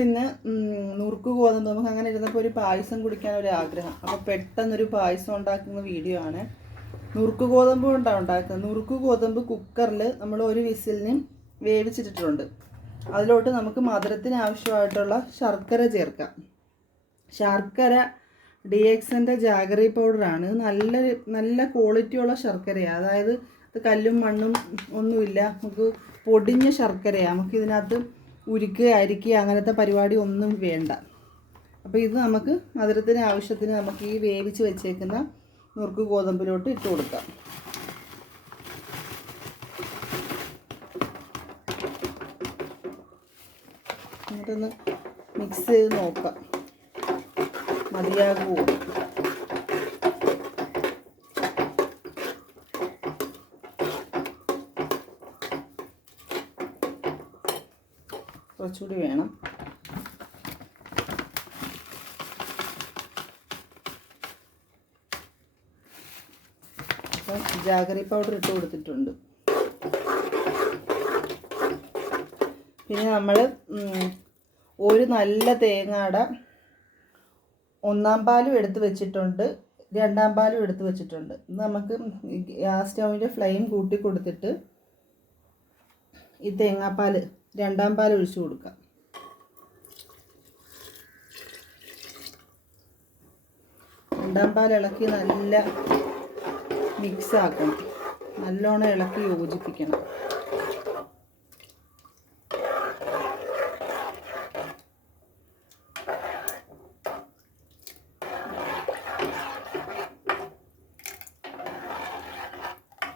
ഇന്ന് നുറുക്ക് ഗോതമ്പ് നമുക്ക് അങ്ങനെ ഇരുന്നപ്പോൾ ഒരു പായസം കുടിക്കാൻ ഒരു ആഗ്രഹം. അപ്പോൾ പെട്ടെന്നൊരു പായസം ഉണ്ടാക്കുന്ന വീഡിയോ ആണ്. നുറുക്ക് ഗോതമ്പ് കൊണ്ടാണ് ഉണ്ടാക്കുന്നത്. നുറുക്ക് ഗോതമ്പ് കുക്കറിൽ നമ്മൾ ഒരു വിസിലിന് വേവിച്ചിട്ടിട്ടുണ്ട്. അതിലോട്ട് നമുക്ക് മധുരത്തിന് ആവശ്യമായിട്ടുള്ള ശർക്കര ചേർക്കാം. ശർക്കര DXൻ്റെ ജാഗറി പൗഡറാണ്. നല്ല ക്വാളിറ്റിയുള്ള ശർക്കരയാണ്. അതായത് ഇത് കല്ലും മണ്ണും ഒന്നുമില്ല, നമുക്ക് പൊടിഞ്ഞ ശർക്കരയാണ്. നമുക്കിതിനകത്ത് ഉരുക്കുക അരിക്കുക അങ്ങനത്തെ പരിപാടി ഒന്നും വേണ്ട. അപ്പോൾ ഇത് നമുക്ക് മധുരത്തിന് ആവശ്യത്തിന് നമുക്ക് ഈ വേവിച്ച് വെച്ചേക്കുന്ന നുറുക്ക് ഗോതമ്പിലോട്ട് ഇട്ട് കൊടുക്കാം. എന്നിട്ടൊന്ന് മിക്സ് ചെയ്ത് നോക്കാം മതിയാകുമോ. കുറച്ചുകൂടി വേണം. അപ്പം ജാഗറി പൗഡർ ഇട്ട് കൊടുത്തിട്ടുണ്ട്. പിന്നെ നമ്മൾ ഒരു നല്ല തേങ്ങയുടെ 1-ാം പാലും എടുത്ത് വെച്ചിട്ടുണ്ട്, 2-ാം പാലും എടുത്ത് വെച്ചിട്ടുണ്ട്. നമുക്ക് ഗ്യാസ് സ്റ്റൗവിൻ്റെ ഫ്ലെയിം കൂട്ടി കൊടുത്തിട്ട് ഈ തേങ്ങാപ്പാൽ 2-ാം പാൽ ഒഴിച്ചു കൊടുക്കാം. രണ്ടാം പാൽ ഇളക്കി നല്ല മിക്സ് ആക്കണം, നല്ലോണം ഇളക്കി യോജിപ്പിക്കണം.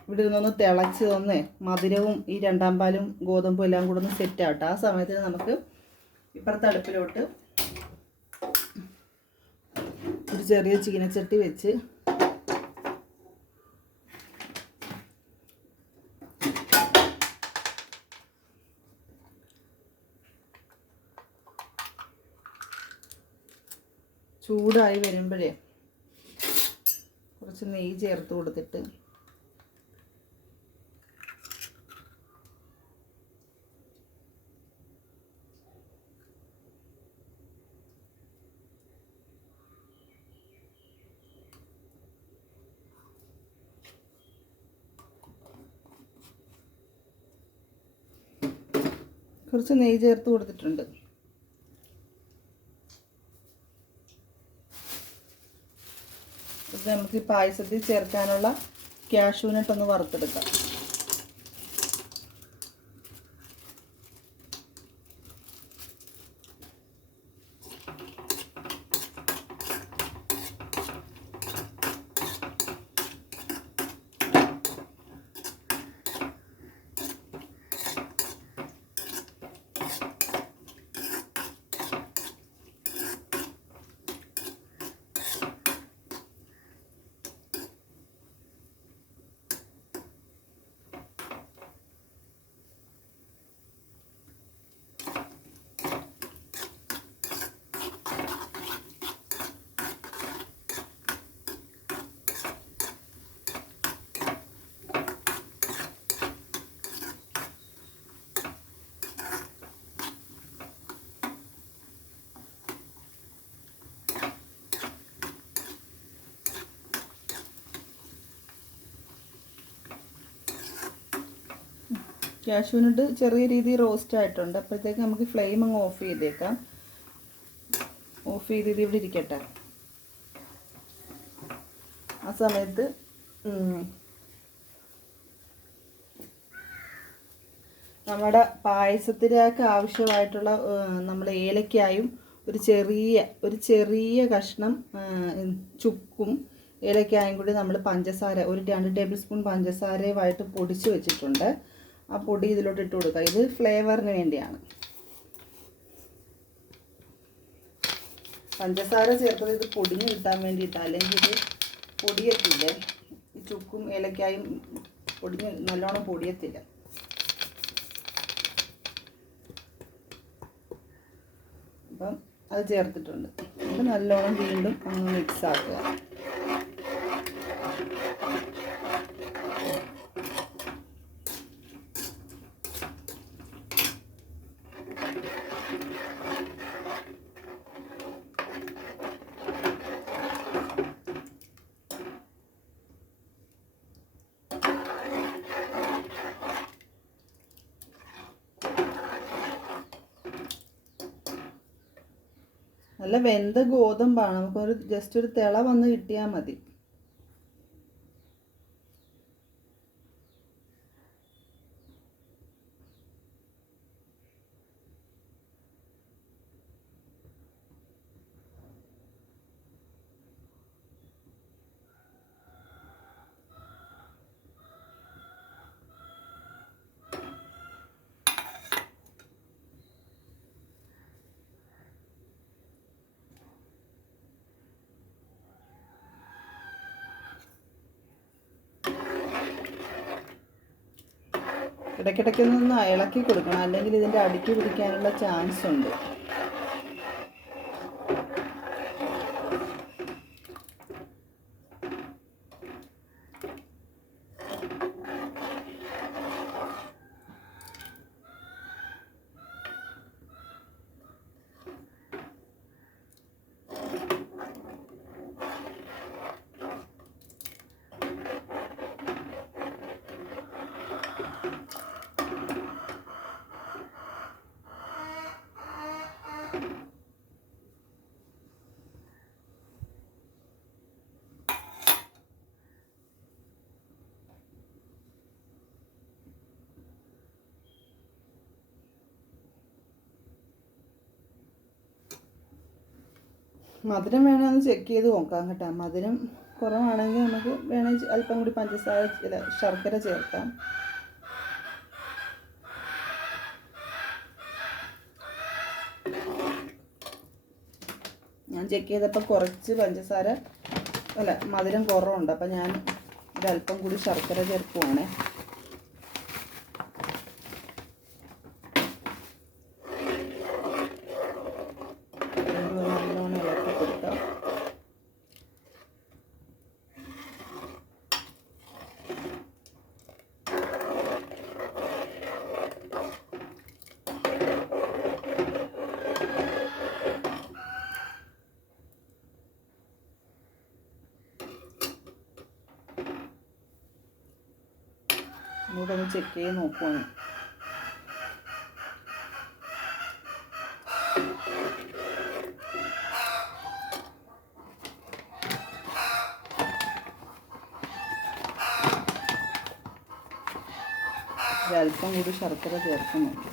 ഇവിടെ നിന്നൊന്ന് തിളച്ച് തന്നേ മധുരവും ഈ 2-ാം പാലും ഗോതമ്പും എല്ലാം കൂടെ ഒന്ന് സെറ്റ് ആവട്ടെ. ആ സമയത്തിന് നമുക്ക് ഇപ്പുറത്തെ അടുപ്പിലോട്ട് ഒരു ചെറിയ ചീനച്ചട്ടി വെച്ച് ചൂടായി വരുമ്പോഴേ കുറച്ച് നെയ്യ് ചേർത്ത് കൊടുത്തിട്ട് കുറച്ച് നെയ്യ് ചേർത്ത് കൊടുത്തിട്ടുണ്ട്. ഇത് നമുക്ക് ഈ പായസത്തിൽ ചേർക്കാനുള്ള കാഷ്യൂനട്ട് ഒന്ന് വറുത്തെടുക്കാം. കാഷ്യൂനട്ട് ചെറിയ രീതിയിൽ റോസ്റ്റ് ആയിട്ടുണ്ട്. അപ്പോഴത്തേക്ക് നമുക്ക് ഫ്ലെയിം അങ്ങ് ഓഫ് ചെയ്തേക്കാം. ഓഫ് ചെയ്ത് ഇത് ഇവിടെ ഇരിക്കട്ടെ. ആ സമയത്ത് നമ്മുടെ പായസത്തിലേക്ക് ആവശ്യമായിട്ടുള്ള നമ്മൾ ഏലക്കായും ഒരു ചെറിയ കഷ്ണം ചുക്കും ഏലക്കായും കൂടി നമ്മൾ പഞ്ചസാര ഒരു 2 ടേബിൾ സ്പൂൺ പഞ്ചസാരയുമായിട്ട് പൊടിച്ച് വെച്ചിട്ടുണ്ട്. ആ പൊടി ഇതിലോട്ട് ഇട്ട് കൊടുക്കുക. ഇത് ഫ്ലേവറിന് വേണ്ടിയാണ്. പഞ്ചസാര ചേർത്തത് ഇത് പൊടിഞ്ഞ് കിട്ടാൻ വേണ്ടിയിട്ടാണ്, അല്ലെങ്കിൽ ഇത് പൊടിയത്തില്ല. ഈ ചുക്കും ഏലക്കായും പൊടിഞ്ഞ് നല്ലോണം പൊടിയത്തില്ല. അപ്പം അത് ചേർത്തിട്ടുണ്ട്. ഇത് നല്ലോണം വീണ്ടും ഒന്ന് മിക്സ് ആക്കുക. നല്ല വെന്ത ഗോതമ്പാണ്. നമുക്കൊരു ജസ്റ്റ് ഒരു തിള വന്ന് കിട്ടിയാൽ മതി. ഇടയ്ക്കിടയ്ക്ക് ഒന്ന് ഇളക്കി കൊടുക്കണം, അല്ലെങ്കിൽ ഇതിൻ്റെ അടിക്ക് പിടിക്കാനുള്ള ചാൻസ് ഉണ്ട്. മധുരം വേണമെന്ന് ചെക്ക് ചെയ്ത് നോക്കാം കേട്ടോ. മധുരം കുറവാണെങ്കിൽ നമുക്ക് വേണമെങ്കിൽ അല്പം കൂടി ശർക്കര ചേർക്കാം. ഞാൻ ചെക്ക് ചെയ്തപ്പോൾ കുറച്ച് മധുരം കുറവുണ്ട്. അപ്പം ഞാൻ ഒരല്പം കൂടി ശർക്കര ചേർക്കുവാണേ. ഇതൊന്ന് ചെക്ക് ചെയ്ത് നോക്കുവാണ്. ഒരല്പം കൂടി ശർക്കര ചേർക്കുന്നുണ്ട്.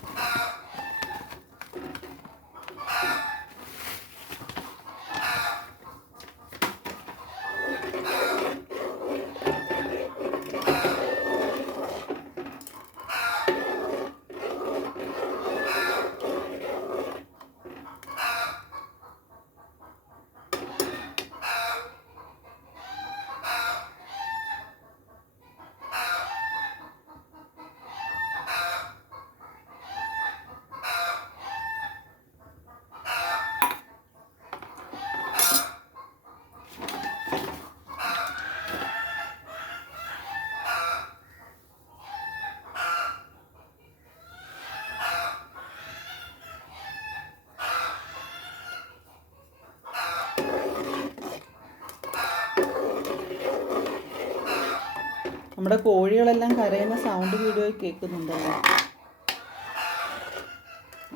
നമ്മുടെ കോഴികളെല്ലാം കരയുന്ന സൗണ്ട് വീഡിയോയിൽ കേൾക്കുന്നുണ്ടല്ലോ.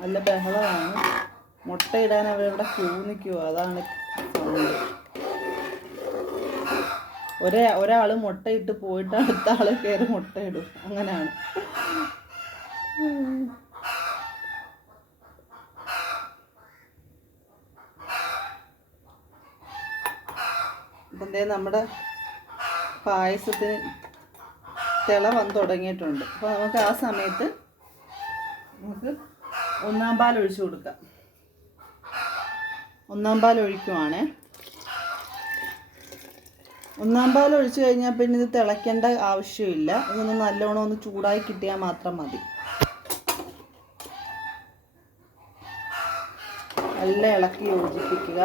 നല്ല ബഹളമാണ്. മുട്ടയിടാൻ അവരിവിടെ ക്യൂ നിൽക്കുമോ, അതാണ് സൗണ്ട്. ഒരാൾ മുട്ടയിട്ട് പോയിട്ട് അടുത്ത ആൾ കയറി മുട്ടയിടും, അങ്ങനെയാണ്. ഇപ്പം നമ്മുടെ പായസത്തിന് തിള വന്ന് തുടങ്ങിയിട്ടുണ്ട്. അപ്പോൾ നമുക്ക് ആ സമയത്ത് ഒന്നാം പാൽ ഒഴിച്ചു കൊടുക്കാം. ഒന്നാം പാൽ ഒഴിക്കുവാണേ. ഒന്നാം പാൽ ഒഴിച്ചു കഴിഞ്ഞാൽ പിന്നെ ഇത് തിളയ്ക്കേണ്ട ആവശ്യമില്ല. ഇതൊന്ന് നല്ലോണം ഒന്ന് ചൂടായി കിട്ടിയാൽ മാത്രം മതി. നല്ല ഇളക്കി യോജിപ്പിക്കുക.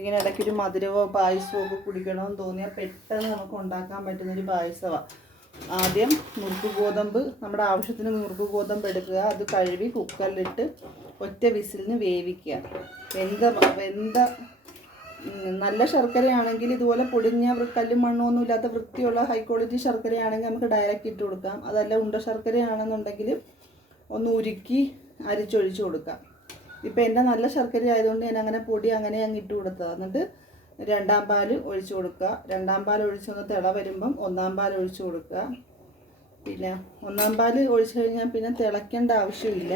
ഇങ്ങനെ ഇടയ്ക്കൊരു മധുരവോ പായസമോ ഒക്കെ കുടിക്കണമെന്ന് തോന്നിയാൽ പെട്ടെന്ന് നമുക്ക് ഉണ്ടാക്കാൻ പറ്റുന്നൊരു പായസമാണ്. ആദ്യം നുറുക്ക് ഗോതമ്പ്, നമ്മുടെ ആവശ്യത്തിന് നുറുക്ക് ഗോതമ്പ് എടുക്കുക. അത് കഴുകി കുക്കറിലിട്ട് ഒറ്റ വിസിലിന് വേവിക്കുക. വെന്ത നല്ല ശർക്കരയാണെങ്കിൽ ഇതുപോലെ പൊടിഞ്ഞ കല്ലും മണ്ണൊന്നും ഇല്ലാത്ത വൃത്തിയുള്ള ഹൈ ക്വാളിറ്റി ശർക്കരയാണെങ്കിൽ നമുക്ക് ഡയറക്റ്റ് ഇട്ട് കൊടുക്കാം. അതല്ല ഉണ്ട ശർക്കരയാണെന്നുണ്ടെങ്കിൽ ഒന്ന് ഉരുക്കി അരിച്ചൊഴിച്ച് കൊടുക്കാം. ഇപ്പം എൻ്റെ നല്ല ശർക്കര ആയതുകൊണ്ട് ഞാൻ അങ്ങനെ പൊടി അങ്ങനെ അങ്ങ് ഇട്ട് കൊടുത്തത്. എന്നിട്ട് രണ്ടാം പാൽ ഒഴിച്ച് കൊടുക്കുക. രണ്ടാം പാൽ ഒഴിച്ചൊന്ന് തിള വരുമ്പം ഒന്നാം പാൽ ഒഴിച്ച് കൊടുക്കുക. പിന്നെ ഒന്നാം പാൽ ഒഴിച്ച് കഴിഞ്ഞാൽ പിന്നെ തിളയ്ക്കേണ്ട ആവശ്യമില്ല,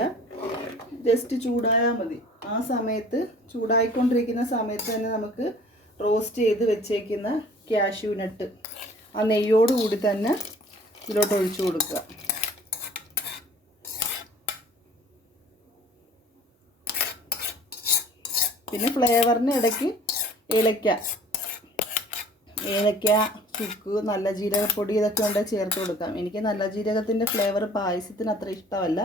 ജസ്റ്റ് ചൂടായാൽ മതി. ആ സമയത്ത് ചൂടായിക്കൊണ്ടിരിക്കുന്ന സമയത്ത് തന്നെ നമുക്ക് റോസ്റ്റ് ചെയ്ത് വെച്ചേക്കുന്ന കാഷ്യൂ നട്ട് ആ നെയ്യോട് കൂടി തന്നെ ഇതിലോട്ട് ഒഴിച്ച് കൊടുക്കുക. പിന്നെ ഫ്ലേവറിന് ഇടയ്ക്ക് ഏലക്ക, ചുക്ക്, നല്ല ജീരകപ്പൊടി ഇതൊക്കെ ഉണ്ടെങ്കിൽ ചേർത്ത് കൊടുക്കാം. എനിക്ക് നല്ല ജീരകത്തിൻ്റെ ഫ്ലേവർ പായസത്തിന് അത്ര ഇഷ്ടമല്ല,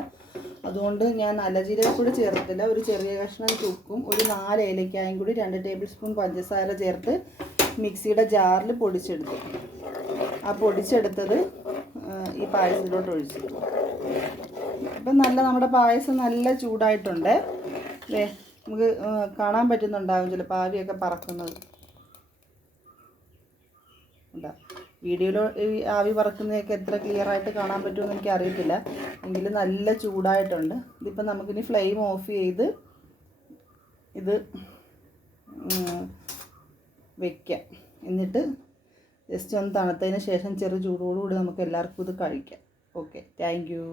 അതുകൊണ്ട് ഞാൻ നല്ല ജീരകപ്പൊടി ചേർത്തില്ല. ഒരു ചെറിയ കഷ്ണം ചുക്കും ഒരു 4 ഏലക്കായും കൂടി 2 ടേബിൾ സ്പൂൺ പഞ്ചസാര ചേർത്ത് മിക്സിയുടെ ജാറിൽ പൊടിച്ചെടുത്തു. ആ പൊടിച്ചെടുത്തത് ഈ പായസത്തിലോട്ട് ഒഴിച്ചു. അപ്പം നമ്മുടെ പായസം നല്ല ചൂടായിട്ടുണ്ട്. നമുക്ക് കാണാൻ പറ്റുന്നുണ്ടാകും ചിലപ്പോൾ ആവിയൊക്കെ പറക്കുന്നത്. വീഡിയോയിൽ ഈ ആവി പറക്കുന്നതൊക്കെ എത്ര ക്ലിയർ ആയിട്ട് കാണാൻ പറ്റുമെന്ന് എനിക്ക് അറിയത്തില്ല, എങ്കിലും നല്ല ചൂടായിട്ടുണ്ട്. ഇതിപ്പോൾ നമുക്കിനി ഫ്ലെയിം ഓഫ് ചെയ്ത് ഇത് വയ്ക്കാം. എന്നിട്ട് ജസ്റ്റ് ഒന്ന് തണുത്തതിന് ശേഷം ചെറു ചൂടോടുകൂടി നമുക്ക് എല്ലാവർക്കും ഇത് കഴിക്കാം. Okay, thank you.